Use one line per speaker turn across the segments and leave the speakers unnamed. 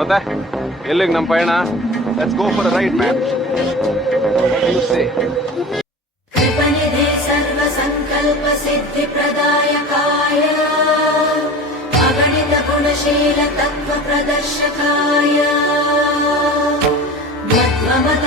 ಮತ್ತೆ? ಎಲ್ಲಿಗೆ ನಮ್ಮ ಪಯಣ? Let's go for right
ma'am ಶೀಲ ಸಿದ್ಧಿ ಪ್ರದಾಯಕಾಯ ಗುಣಶೀಲ ತತ್ವ ಪ್ರದರ್ಶಕಾಯ. ಮಧ್ವಮತ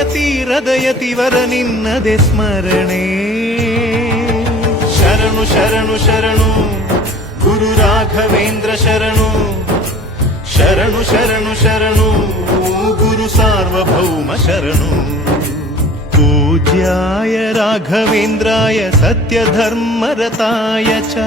ತುಂಗೆಯ ತೀರದ ಯತಿವರ ನಿನ್ನದೆ ಸ್ಮರಣೆ ಶರಣು ಶರಣು ಶರಣು ಗುರು ರಾಘವೇಂದ್ರ ಶರಣು ಶರಣು ಶರಣು ಶರಣು ಗುರು ಸಾರ್ವಭೌಮ ಶರಣು पूज्याय राघवेन्द्राय सत्यधर्मरताय च